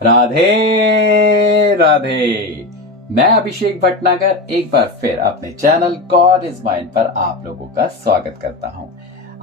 राधे राधे। मैं अभिषेक भटनागर एक बार फिर अपने चैनल गॉड इज माइंड पर आप लोगों का स्वागत करता हूं।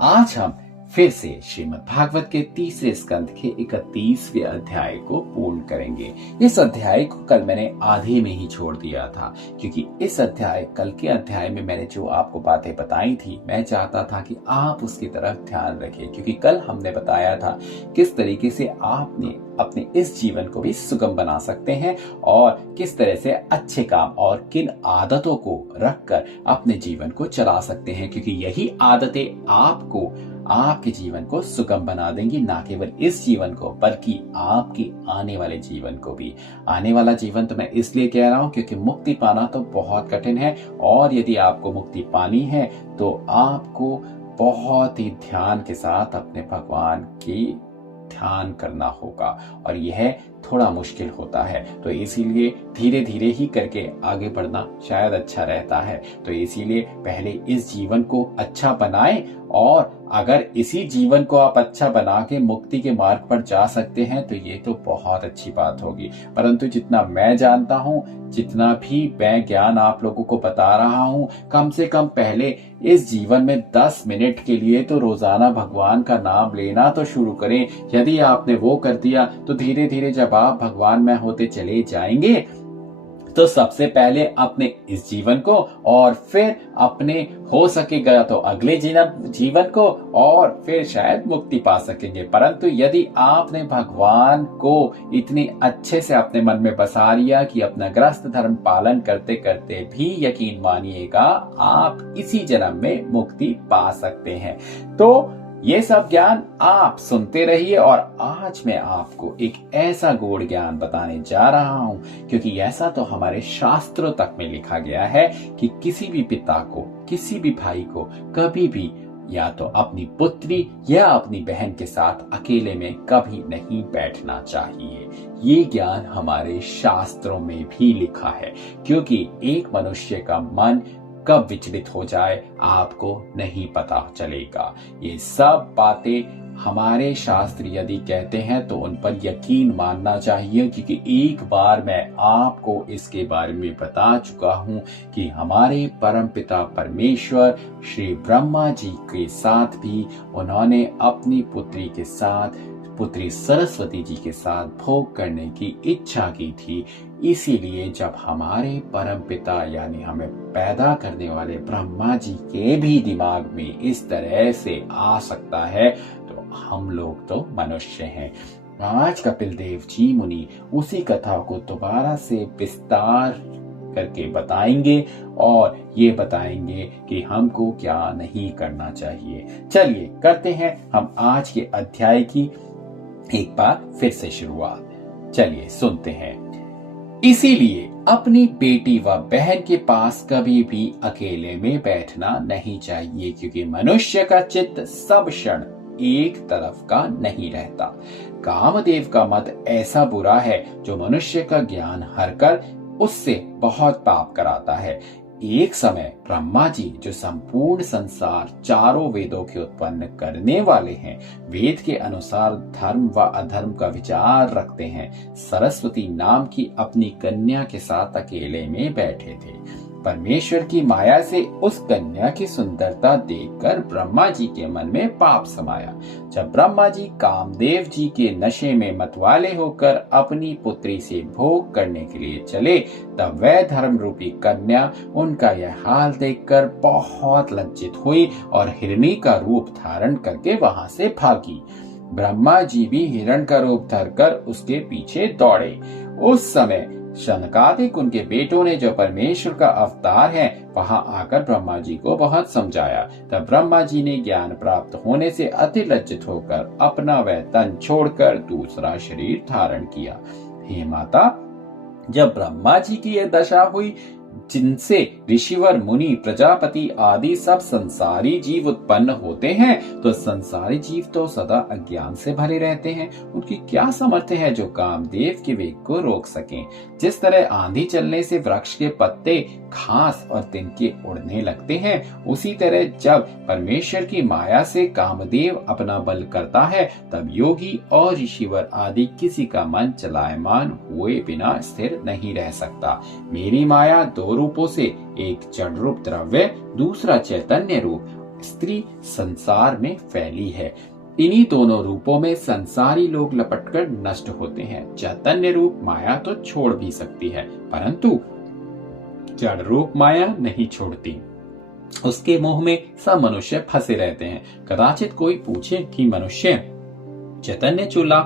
आज हम फिर से श्रीमद् भागवत के तीसरे स्कंद के 31वें अध्याय को पूर्ण करेंगे। इस अध्याय को कल मैंने आधे में ही छोड़ दिया था, क्योंकि इस अध्याय कल के अध्याय में मैंने जो आपको बातें बताई थी, मैं चाहता था कि आप उसकी तरफ ध्यान रखें, क्योंकि कल हमने बताया था किस तरीके से आपने अपने इस जीवन को भी सुगम बना सकते हैं और किस तरह से अच्छे काम और किन आदतों को रखकर अपने जीवन को चला सकते हैं, क्योंकि यही आदतें आपको आपके जीवन को सुगम बना देंगी। ना केवल इस जीवन को बल्कि आपकी आने वाले जीवन को भी। आने वाला जीवन तो मैं इसलिए कह रहा हूं क्योंकि मुक्ति पाना तो बहुत कठिन है, और यदि आपको मुक्ति पानी है तो आपको बहुत ही ध्यान के साथ अपने भगवान की ध्यान करना होगा, और यह थोड़ा मुश्किल होता है। तो इसीलिए धीरे धीरे ही करके आगे बढ़ना शायद अच्छा रहता है। तो इसीलिए पहले इस जीवन को अच्छा बनाएं, और अगर इसी जीवन को आप अच्छा बना के मुक्ति के मार्ग पर जा सकते हैं तो ये तो बहुत अच्छी बात होगी। परंतु जितना मैं जानता हूँ, जितना भी मैं ज्ञान आप लोगों को बता रहा हूँ, कम से कम पहले इस जीवन में 10 मिनट के लिए तो रोजाना भगवान का नाम लेना तो शुरू करें। यदि आपने वो कर दिया तो धीरे धीरे जब आप भगवान में होते चले जाएंगे तो सबसे पहले अपने इस जीवन को और फिर अपने हो सकेगा तो अगले जीवन को, और फिर शायद मुक्ति पा सकेंगे। परंतु यदि आपने भगवान को इतने अच्छे से अपने मन में बसा लिया कि अपना गृहस्थ धर्म पालन करते करते भी यकीन मानिएगा आप इसी जन्म में मुक्ति पा सकते हैं। तो ये सब ज्ञान आप सुनते रहिए, और आज मैं आपको एक ऐसा गूढ़ ज्ञान बताने जा रहा हूं, क्योंकि ऐसा तो हमारे शास्त्रों तक में लिखा गया है कि किसी भी पिता को, किसी भी भाई को कभी भी या तो अपनी पुत्री या अपनी बहन के साथ अकेले में कभी नहीं बैठना चाहिए। ये ज्ञान हमारे शास्त्रों में भी लिखा है, क्योंकि एक मनुष्य का मन कब विचलित हो जाए आपको नहीं पता चलेगा। ये सब बातें हमारे शास्त्र यदि कहते हैं तो उन पर यकीन मानना चाहिए, क्योंकि एक बार मैं आपको इसके बारे में बता चुका हूं कि हमारे परमपिता परमेश्वर श्री ब्रह्मा जी के साथ भी उन्होंने अपनी पुत्री के साथ, पुत्री सरस्वती जी के साथ भोग करने की इच्छा की थी। इसीलिए जब हमारे परम पिता यानी हमें पैदा करने वाले ब्रह्मा जी के भी दिमाग में इस तरह से आ सकता है, तो हम लोग तो मनुष्य हैं। आज कपिल देव जी मुनि उसी कथा को दोबारा से विस्तार करके बताएंगे, और ये बताएंगे कि हमको क्या नहीं करना चाहिए। चलिए करते हैं हम आज के अध्याय की एक बार फिर से शुरुआत। चलिए सुनते हैं। इसीलिए अपनी बेटी व बहन के पास कभी भी अकेले में बैठना नहीं चाहिए, क्योंकि मनुष्य का चित्त सब क्षण एक तरफ का नहीं रहता। कामदेव का मत ऐसा बुरा है जो मनुष्य का ज्ञान हरकर उससे बहुत पाप कराता है। एक समय ब्रह्मा जी, जो संपूर्ण संसार चारों वेदों के उत्पन्न करने वाले हैं, वेद के अनुसार धर्म व अधर्म का विचार रखते हैं, सरस्वती नाम की अपनी कन्या के साथ अकेले में बैठे थे। परमेश्वर की माया से उस कन्या की सुंदरता देखकर ब्रह्मा जी के मन में पाप समाया। जब ब्रह्मा जी कामदेव जी के नशे में मतवाले होकर अपनी पुत्री से भोग करने के लिए चले, तब वह धर्म रूपी कन्या उनका यह हाल देखकर बहुत लज्जित हुई और हिरणी का रूप धारण करके वहां से भागी। ब्रह्मा जी भी हिरण का रूप धरकर उसके पीछे दौड़े। उस समय शनकादिक उनके बेटों ने, जो परमेश्वर का अवतार है, वहां आकर ब्रह्मा जी को बहुत समझाया। तब ब्रह्मा जी ने ज्ञान प्राप्त होने से अति लज्जित होकर अपना वह तन छोड़कर दूसरा शरीर धारण किया। हे माता, जब ब्रह्मा जी की यह दशा हुई, जिनसे ऋषिवर मुनि प्रजापति आदि सब संसारी जीव उत्पन्न होते हैं, तो संसारी जीव तो सदा अज्ञान से भरे रहते हैं। उनकी क्या सामर्थ्य है जो कामदेव के वेग को रोक सकें। जिस तरह आंधी चलने से वृक्ष के पत्ते, घास और तिनके उड़ने लगते हैं, उसी तरह जब परमेश्वर की माया से कामदेव अपना बल करता है, तब योगी और ऋषिवर आदि किसी का मन चलायमान हुए बिना स्थिर नहीं रह सकता। मेरी माया दो रूपों से, एक जड़ रूप द्रव्य, दूसरा चैतन्य रूप स्त्री संसार में फैली है। इन्हीं दोनों रूपों में संसारी लोग लपटकर नष्ट होते हैं। चैतन्य रूप माया तो छोड़ भी सकती है, परंतु जड़ रूप माया नहीं छोड़ती। उसके मोह में सब मनुष्य फंसे रहते हैं। कदाचित कोई पूछे कि मनुष्य चैतन्य चूल्हा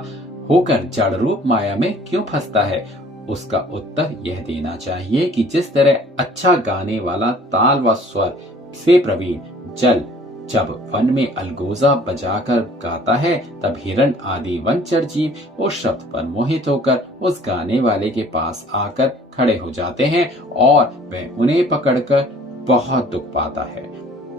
होकर जड़ रूप माया में क्यों फंसता है? उसका उत्तर यह देना चाहिए कि जिस तरह अच्छा गाने वाला ताल व स्वर से प्रवीण जल जब वन में अलगोजा बजाकर गाता है, तब हिरण आदि वनचर जीव उस शब्द पर मोहित होकर उस गाने वाले के पास आकर खड़े हो जाते हैं और वह उन्हें पकड़कर बहुत दुख पाता है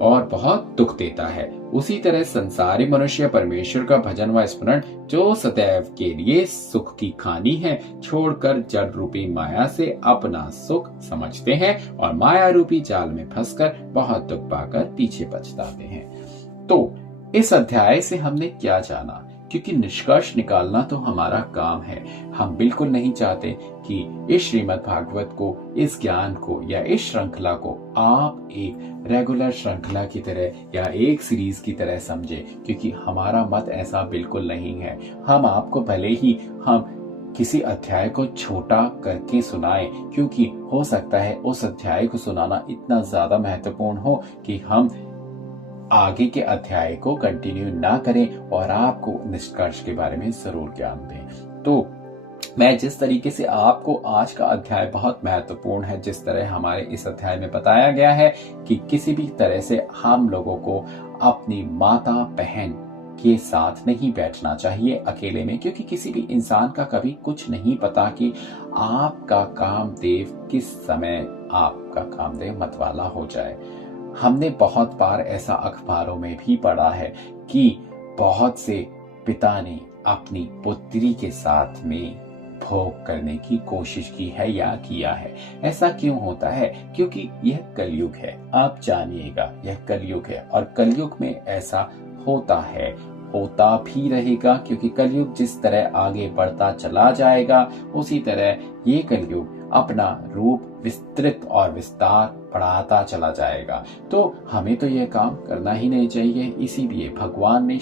और बहुत दुख देता है। उसी तरह संसारी मनुष्य परमेश्वर का भजन व स्मरण, जो सदैव के लिए सुख की खानी है, छोड़कर जड़ रूपी माया से अपना सुख समझते हैं और माया रूपी जाल में फंसकर बहुत दुख पाकर पीछे पछताते हैं। तो इस अध्याय से हमने क्या जाना? क्योंकि निष्कर्ष निकालना तो हमारा काम है। हम बिल्कुल नहीं चाहते कि इस श्रीमद् भागवत को, इस ज्ञान को या इस श्रृंखला को आप एक रेगुलर श्रृंखला की तरह या एक सीरीज की तरह समझे, क्योंकि हमारा मत ऐसा बिल्कुल नहीं है। हम आपको भले ही हम किसी अध्याय को छोटा करके सुनाएं, क्योंकि हो सकता है उस अध्याय को सुनाना इतना ज्यादा महत्वपूर्ण हो कि हम आगे के अध्याय को कंटिन्यू ना करें और आपको निष्कर्ष के बारे में जरूर ज्ञान दें। तो मैं जिस तरीके से आपको आज का अध्याय बहुत महत्वपूर्ण है, जिस तरह हमारे इस अध्याय में बताया गया है कि किसी भी तरह से हम लोगों को अपनी माता बहन के साथ नहीं बैठना चाहिए अकेले में, क्योंकि किसी भी इंसान का कभी कुछ नहीं पता कि आपका कामदेव किस समय आपका कामदेव मतवाला हो जाए। हमने बहुत बार ऐसा अखबारों में भी पढ़ा है कि बहुत से पिता ने अपनी पुत्री के साथ में भोग करने की कोशिश की है या किया है। ऐसा क्यों होता है? क्योंकि यह कलयुग है। आप जानिएगा, यह कलयुग है और कलयुग में ऐसा होता है, होता भी रहेगा, क्योंकि कलयुग जिस तरह आगे बढ़ता चला जाएगा, उसी तरह ये कलयुग अपना रूप विस्तृत और विस्तार बढ़ाता चला जाएगा। तो हमें तो यह काम करना ही नहीं चाहिए। इसीलिए भगवान ने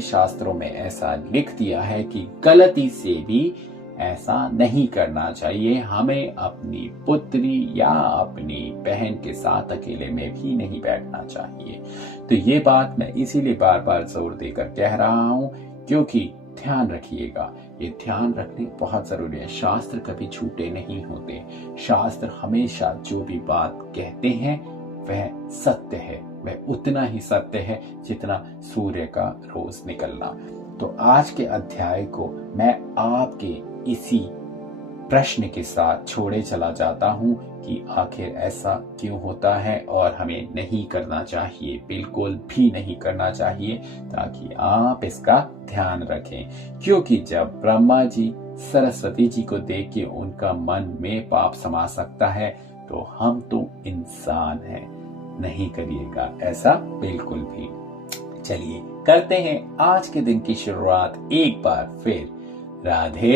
शास्त्रों में ऐसा लिख दिया है कि गलती से भी ऐसा नहीं करना चाहिए। हमें अपनी पुत्री या अपनी बहन के साथ अकेले में भी नहीं बैठना चाहिए। तो ये बात मैं इसीलिए बार बार जोर देकर कह रहा हूं, क्योंकि ध्यान रखिएगा, ये ध्यान रखने बहुत जरूरी है। शास्त्र कभी झूठे नहीं होते। शास्त्र हमेशा जो भी बात कहते हैं वह सत्य है, वह उतना ही सत्य है जितना सूर्य का रोज निकलना। तो आज के अध्याय को मैं आपके इसी प्रश्न के साथ छोड़े चला जाता हूं कि आखिर ऐसा क्यों होता है और हमें नहीं करना चाहिए, बिल्कुल भी नहीं करना चाहिए, ताकि आप इसका ध्यान रखें। क्योंकि जब ब्रह्मा जी सरस्वती जी को देख के उनका मन में पाप समा सकता है, तो हम तो इंसान हैं, नहीं करिएगा ऐसा बिल्कुल भी। चलिए करते हैं आज के दिन की शुरुआत एक बार फिर। राधे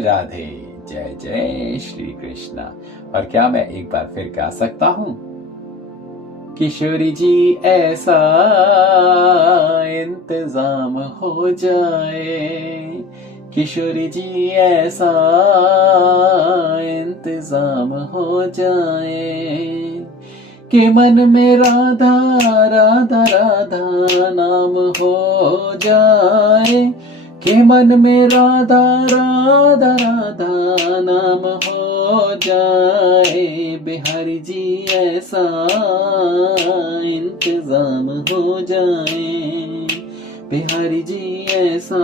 राधे, जय जय श्री कृष्णा। और क्या मैं एक बार फिर गा सकता हूं? किशोरी जी ऐसा इंतजाम हो जाए, किशोरी जी ऐसा इंतजाम हो जाए कि मन में राधा राधा राधा नाम हो जाए, कि मन में राधा राधा राधा नाम हो जाए। बिहारी जी ऐसा इंतजाम हो जाए, बिहारी जी ऐसा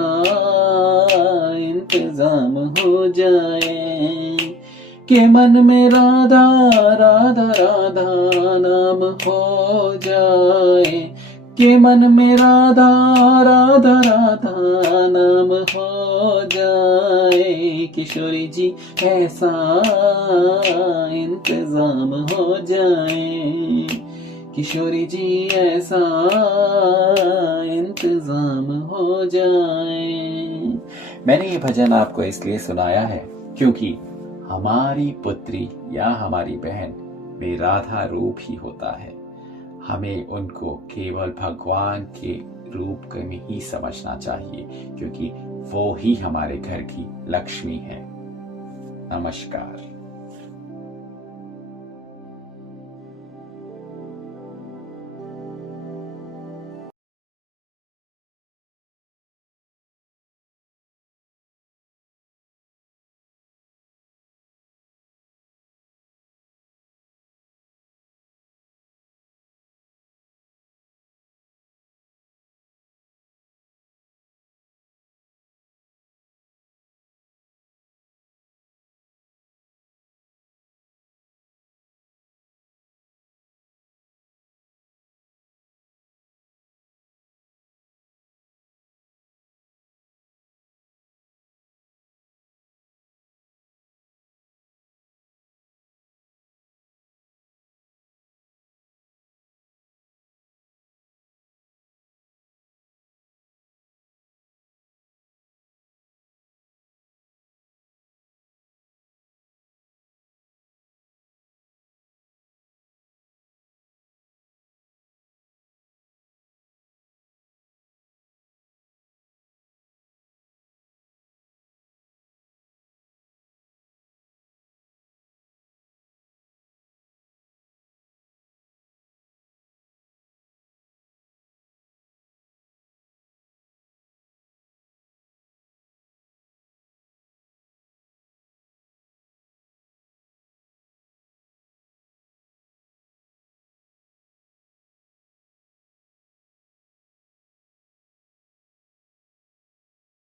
इंतजाम हो जाए कि मन में राधा राधा राधा नाम हो जाए, कि मन में राधा राधा राधा नाम हो जाए। किशोरी जी ऐसा इंतजाम हो जाए, किशोरी जी ऐसा इंतजाम हो जाए। मैंने ये भजन आपको इसलिए सुनाया है क्योंकि हमारी पुत्री या हमारी बहन में राधा रूप ही होता है। हमें उनको केवल भगवान के रूप में ही समझना चाहिए क्योंकि वो ही हमारे घर की लक्ष्मी है। नमस्कार।